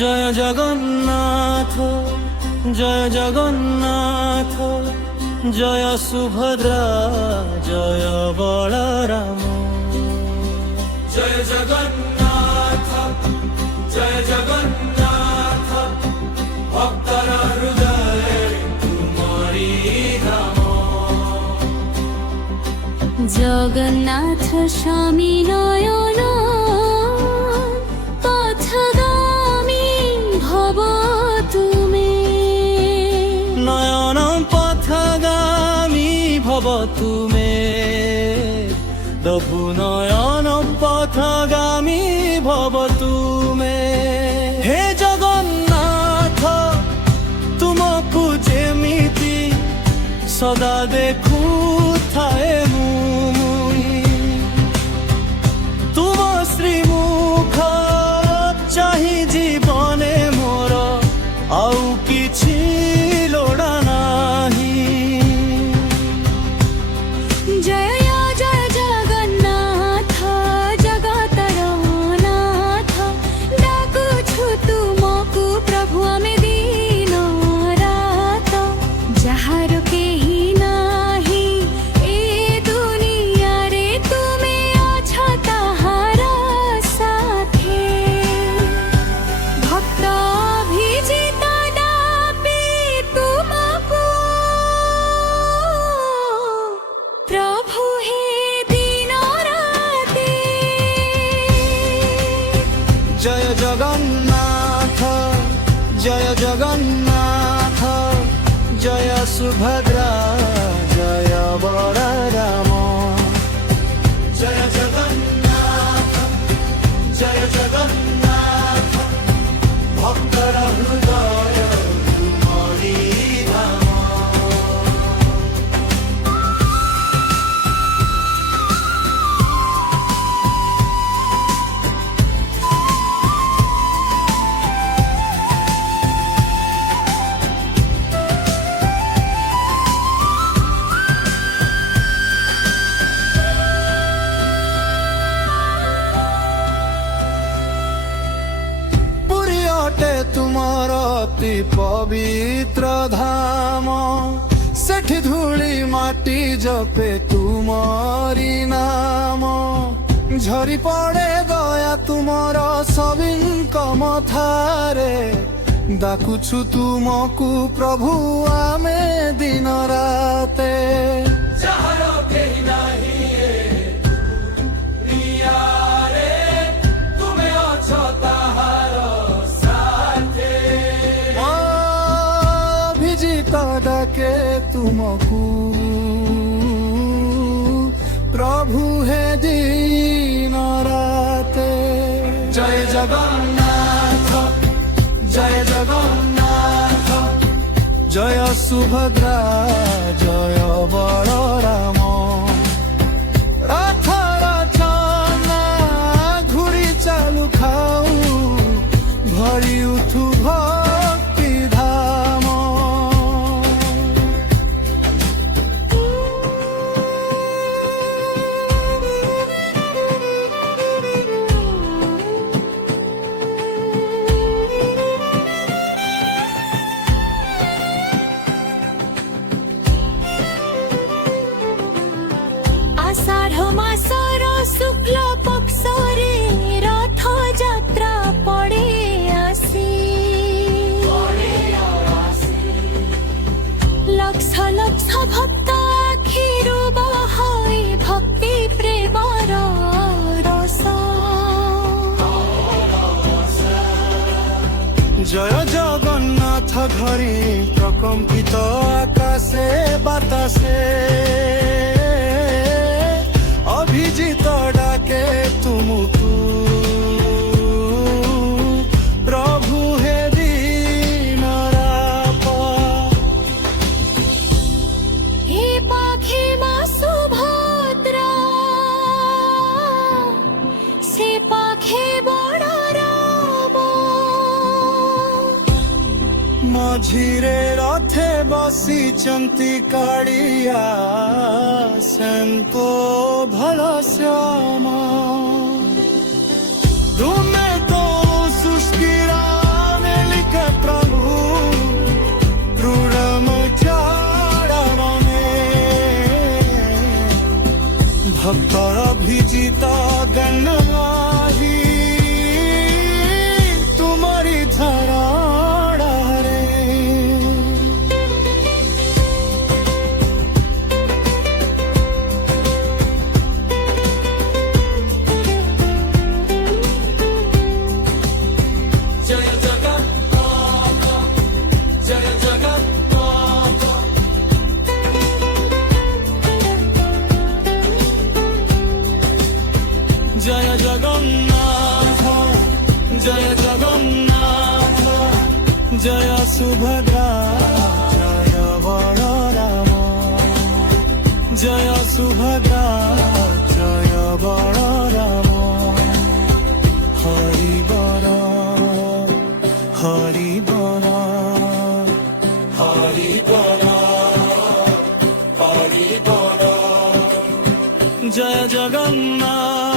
জয় জগন্নাথ জয় জগন্নাথ জয় সুভদ্রা জয় বলরাম জয় জগন্নাথ জয় জগন্নাথ ভক্তর হৃদয়ে তুমরি ধাম জগন্নাথ স্বামী নয়ন পথগামী ভব তুমি নয়ন পথগামী ভব তুমে প্রভু নয়ন পথগামী ভব তুমে হে জগন্নাথ তুমକୁ ଯେମିତି ସଦା ଦେଖୁଥାଏ ମୁଇଁ ତୁମ ଶ୍ରୀମୁଖ ଚାହିଁ ଜୀବନେ ମୋର ଆଉ କିଛି ଲୋଡ଼ା ନାହିଁ জয় জয় জগন্নাথ জগতর নাথ ডাকুছু তুমকু প্রভু আমি দিন রাত যাহার কেহি নাহি এ দুনিয়ারে তুমি অছ তাহার সাথে ভক্ত অভিজিত ডাপি তুমকু প্রভু হে দিন রাতে জয় জগন্নাথ জয় জগন্নাথ জয় সুভদ্রা জয় বলরাম জয় জগন্নাথ জয় জগন্নাথ ভক্তর হৃদয় তুমরি ধাম পুরী অটে তুমর অতি পবিত্র ধাম সেঠি ধূলি মাটি জপে তুমরি নাম ঝরি পড়ে দয়া তুমর সবিଙ୍କ মথারে ডাকুছু তুমকু প্রভু ଆମେ দিন রাতে যাହାର କେହି ନାହିଁ ଏ ଦୁନିଆରେ ତୁମେ ଅଛ ତାହାର ସାଥେ ଅଭିଜିତ ଡାକେ ତୁମକୁ প্রভু হে দিন রাতে জয় জগন্নাথ জয় জগন্নাথ জয় সুভদ্রা জয় বলরাম রথ রচনা ঘুরি চালু খাও ভরি উঠু ভক্তি ধাম আষাঢ় মাসর শুক্ল পক্ষরে রথ যাত্রা পড়ে আসি লক্ষ লক্ষ ভক্ত আখিরু বহাই ভক্তি প্রেমর রস জয় জগন্নাথ ঘরে প্রকম্পিত আকাশে বাতাসে অভিজিত ডাকে তুমকু প্রভু হে দিন রাত হে পাখি মা সুভদ্রা সে পাখি বড় রাম মঝিরে রথে বসিଛନ୍ତି কাড়িয়া সেন্ত ভাল শ্যাম ତୁମେ ତ ସୁସ୍କିରା ভক্তর অভিজিত গান গাহি তোমারি ধারাড়ারে জয় জগন্নাথ জয় জগন্নাথ জয় জগন্নাথ জয় জগন্নাথ জয় সুভদ্রা জয় বলরাম জয় সুভদ্রা জয় বলরাম হরি বল হরি বল হরি বল হরি বল জয় জগন্নাথ